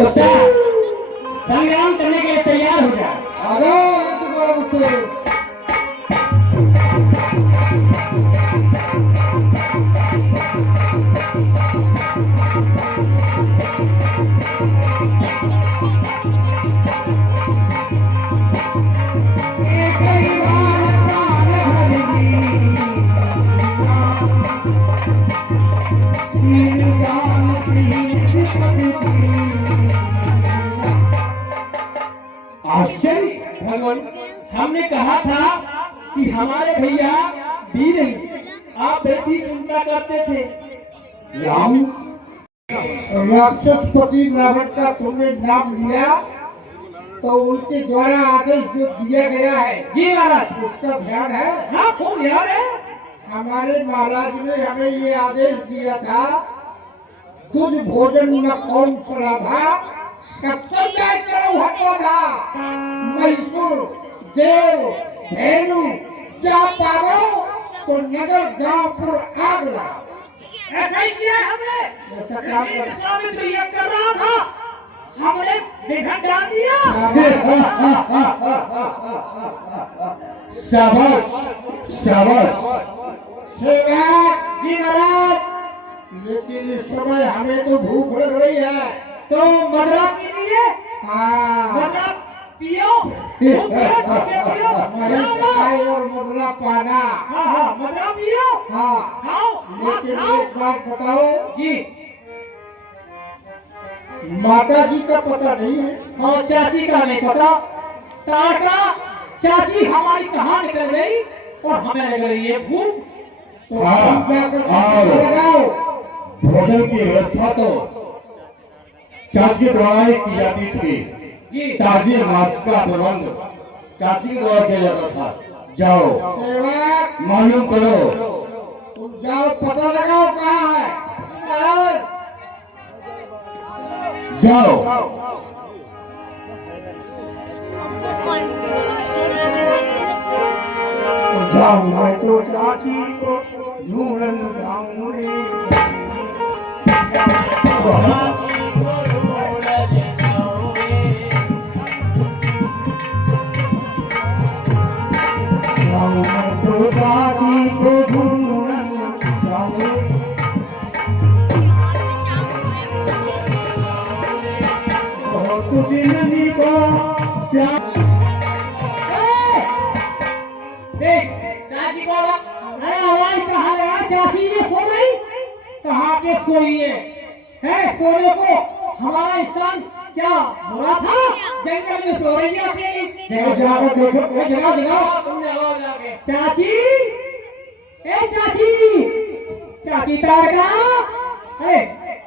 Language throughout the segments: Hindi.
संग्राम करने के लिए तैयार हो जा। आ जाओ युद्ध करो मुझसे। आश्चर्य भगवान, हमने कहा था कि हमारे भैया वीर हैं, आप बेटी चिंता करते थे। राम, राक्षसपति रावण का तुमने नाम लिया तो उनके द्वारा आदेश जो दिया गया है जी महाराज, उसका ध्यान है। हाँ खूब याद है। हमारे महाराज ने हमें ये आदेश दिया था, तुझ भोजन न कौन सलाधा, सत्तर करो हटोला, मैसूर देव धेनु जा पावो तो नगर गांवपुर आग लगाओ। ऐसा ही किया हमने। ऐसा काम कर। स्वामी तो ये कर रहा था, हमने बेघर डाल दिया। शाबाश शाबाश सेवा जी महाराज, लेकिन इस समय हमें तो भूख लग रही है, तो मदरा पी लीजिए। हाँ मदरा पियो, खूब पियो, छक्के पियो। मलाई और मदरा पाना। हाँ हाँ, मदरा पियो, हाँ खाओ, लेकिन खाओ। एक बात बताओ, जी माता जी का पता नहीं है। और चाची का नहीं पता। तारका चाची हमारी कहाँ निकल गई और हमें लग रही है भूख। तो तुम जाकर पता लगाओ। भोजन की व्यवस्था तो चाची के द्वारा ही की जाती थी। जी ताजी माछ का प्रबंध चाची के द्वारा किया जाता था। जाओ सेवक मालूम करो। तुम जाओ पता लगाओ कहाँ है। जाओ जाओ मैं तो चाची को ढूंढन जाऊंगी। जाऊं मैं तो चाची को ढूंढन जाऊंगी। बहुत दिन को प्यार। देख चाची बोला, अरे आवाज कहाँ लगा? चाची ये सो रही? कहाँ के सोई है सोने को हमारा स्थान क्या बुरा था? जंगल में सो रही है अकेली। देखो जाकर देखो। जगह जगह तुम जगह जाके। चाची, ए चाची, चाची तारका, अरे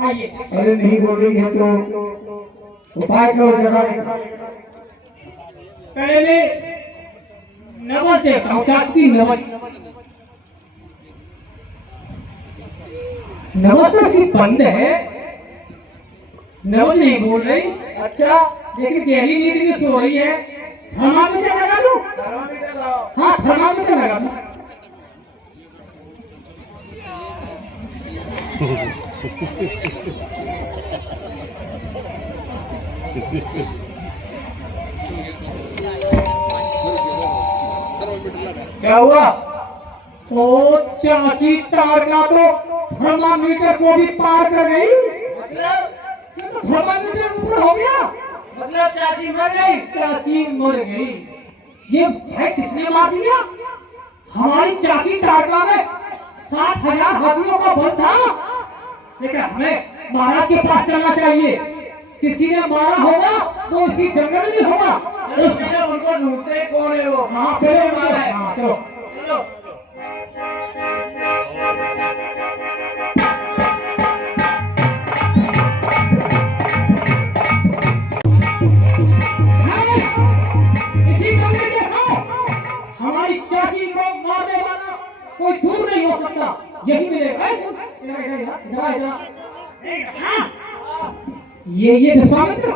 आइए। अरे नहीं बोलेंगे तो उपाय करो जगह। पहले नमस्ते चाची, नमस्ते सिर्फ बंद है, नमस्ते नहीं बोल रही। अच्छा लेकिन गहरी नींद में सो रही है। थर्मामीटर लगा दो। हाँ थर्मामीटर लगा दो। क्या हुआ? तो चाची तारका तो थर्मामीटर को भी पार कर गई। ये तो थर्मामीटर ऊपर हो गया। मतलब चाची मर गई। चाची मर गई। ये है किसने मार दिया? हमारी चाची तारका में 60,000 हाथियों का बल था। लेकिन हमें महाराज के पास चलना चाहिए। किसी ने मारा होगा तो इसी जंगल में होगा। उनको ढूंढते कौन है वो। हाँ पहले मारा है। हाँ चलो चलो। इसी कमरे में आओ। हमारी चाची को मारने वाला कोई दूर नहीं हो सकता। यही मिलेगा। ये विश्वामित्र,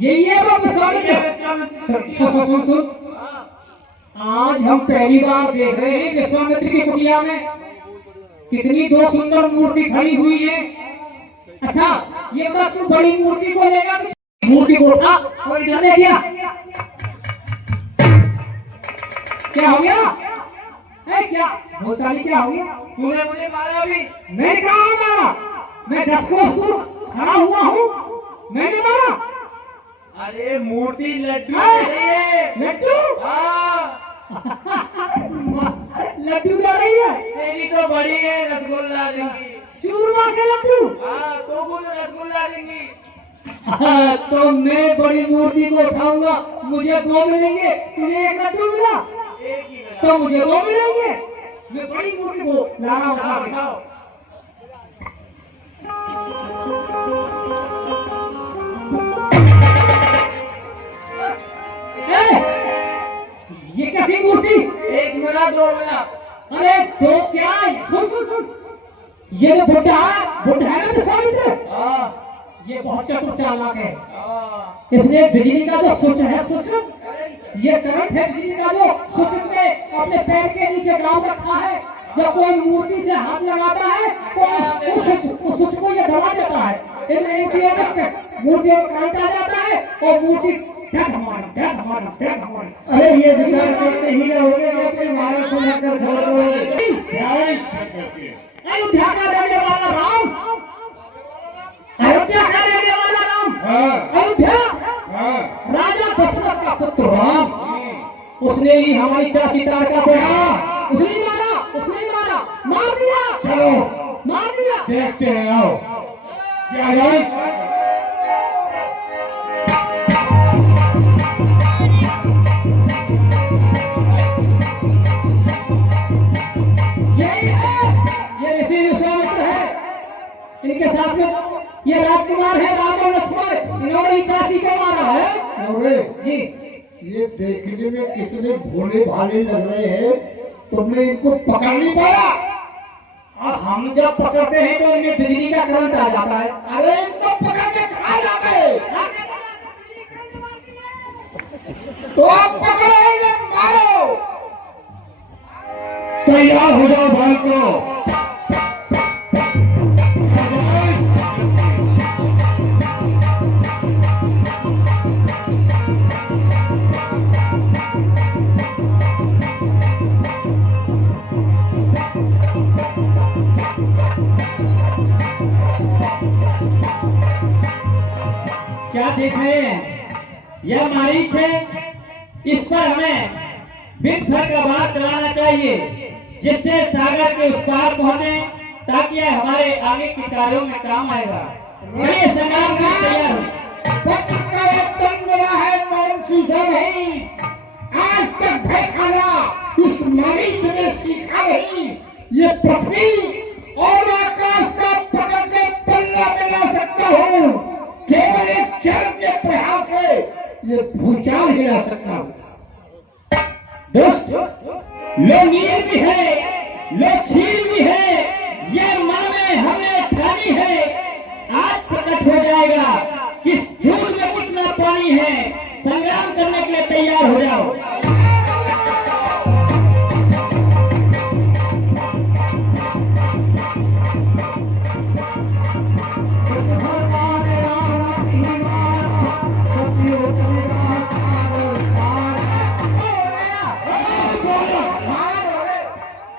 ये वो विश्वामित्र। सुन आज हम पहली बार देख रहे हैं विश्वामित्र की कुटिया में कितनी दो सुंदर मूर्ति खड़ी हुई है। अच्छा ये तो तू बड़ी मूर्ति को लेगा, मूर्ति को उठा और इधर ले गया। क्या हो गया? है क्या बोलता नहीं? क्या हो गया? तूने मुझे मारा भी? मैं कहाँ मारा? मैं 10 कोस दूर खड़ा हुआ हूँ, मैंने मारा? अरे मूर्ति लड्डू है? है। लड्डू? हाँ, लड्डू क्या रही है? तेरी तो बड़ी है, रसगुल्ला देंगी। चूरमा के लड्डू? हाँ, तो कुछ रसगुल्ला देंगी। तो मैं बड़ी मूर्ति को उठाऊंगा, मुझे 2 मिलेंगे, तुझे 1 लड्डू मिला एक ही मिला। तो मुझे 2 मिलेंगे। मैं बड़ी मूर्ति को ला रहा खाओ, हूँ। खाओ। ये कैसी मूर्ति? एक मिला, 2 मिला। अरे तो क्या? सुन सुन सुन, ये जो बुढ़ा है ना विश्वामित्र, हाँ, ये बहुत चतुर चालाक है। हाँ। इसने बिजली का जो स्विच है, स्विच, ये करंट है बिजली का जो स्विच में अपने पैर के नीचे गांव रखा है। जब कोई मूर्ति से हाथ लगाता है तो उस स्विच को ये दबा देता है। इन मूर्तियों में करंट आ जाता है और मूर्ति अरे ये विचार करते ही रहोगे कि अपने महाराज को लेकर छोड़ोगे। अयोध्या का रहने वाला राम, अयोध्या का रहने वाला राम, अयोध्या राजा दशरथ का पुत्र राम, उसने ही हमारी चाची तारका को उसने मारा, मार दिया। चलो मार दिया। देखते हैं, आओ। क्या है? यही है, ये ऋषि विश्वामित्र है, इनके साथ में ये राजकुमार है, राम और लक्ष्मण, इन्होंने ही चाची को मारा है। अरे जी, ये देखने में कितने भोले भाले लग रहे हैं, तुमने इनको पकड़ नहीं पाया? और हम जब पकड़ते हैं तो इनमें बिजली का करंट आ जाता है। अरे इनको पकड़ के खा जाते, तो आप पकड़ो इन्हें, मारो। तैयार हो जाओ बालको। क्या देख रहे हैं? यह मारीच है, इस पर हमें बिग भर का बात चलाना चाहिए, जिससे सागर के उस पार पहुंचे, ताकि यह हमारे आगे के कार्यों में काम आएगा। ये संग्राम की तैयार हो। पत्र का एक तन मेरा है, नरम सीधा नहीं। आज तक भयखाना इस मरीज ने सीखा नहीं। ये पृथ्वी और आकाश का पकड़ के पल्ला मिला सकता हूँ, केवल एक चरण के प्रहार से ये भूचाल हिला सकता हूँ। दोस्त, लो नीर भी है, लो छील भी है, ये मन में हमने ठानी है। आज प्रकट हो जाएगा किस दूध में कितना पानी है। संग्राम करने के लिए तैयार हो जाओ।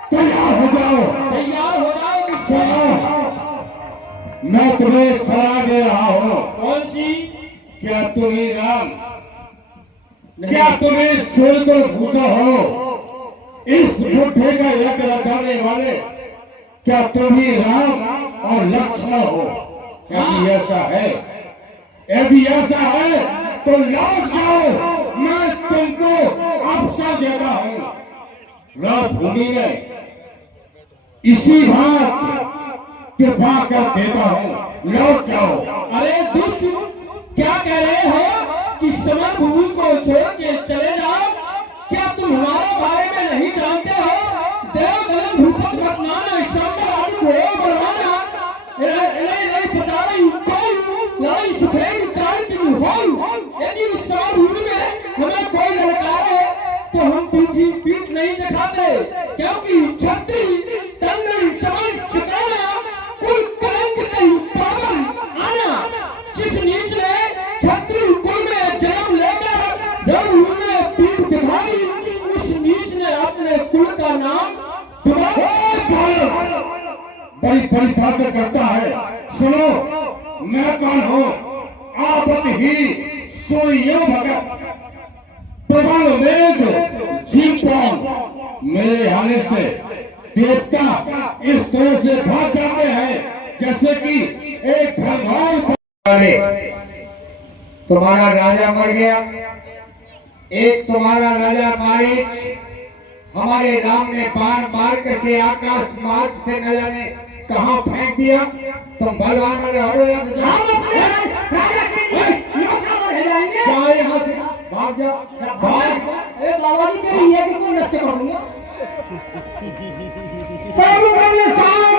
तैयार हो जाओ। तैयार हो जाओ। सुनो, मैं तुम्हें सलाह दे रहा हूँ। कौन सी? क्या तुम ही राम, क्या तुम्हें छोड़कर पूछा हो इस बुढ़े का यज्ञ रचाने वाले, क्या तुम ही राम और लक्ष्मण हो? यदि ऐसा है, यदि ऐसा है तो लौट जाओ। मैं तुमको अवसर देता हूँ। रणभूमि में इसी बात कृपा कर देता हूँ, लौट जाओ। अरे दुष्ट, क्या कह रहे हो कि समर भूमि को छोड़ के चले जाओ? क्या तुम हमारे बारे में नहीं जानते हो? देवगन भूपत भटनाना शंकर आदि हो बलवाना नहीं पता नहीं कोई नहीं सुखेर कार की हो। यदि उस समर भूमि में हमें कोई ललकारे तो हम पीठ नहीं दिखाते, क्योंकि क्षत्रिय तंदन समर ठिकाना कोई कलंक नहीं पावन आना। परिपालन करता है। सुनो, मैं कौन हूँ? आप ही सुनियो भगत। प्रबल वेग जीवन मेरे आने से देवता इस तरह से भाग जाते हैं जैसे कि एक भगवान। तुम्हारा राजा मर गया, एक तुम्हारा राजा मारीच हमारे राम ने बाण मार करके आकाश मार्ग से न जाने कहां फेंक दिया। तुम बलवान वाले हो रहे हो, जाओ यहाँ से, भाग जाओ, भाग। बाबा जी तेरी ये कि कौन नष्ट कर दूंगा। तब सामने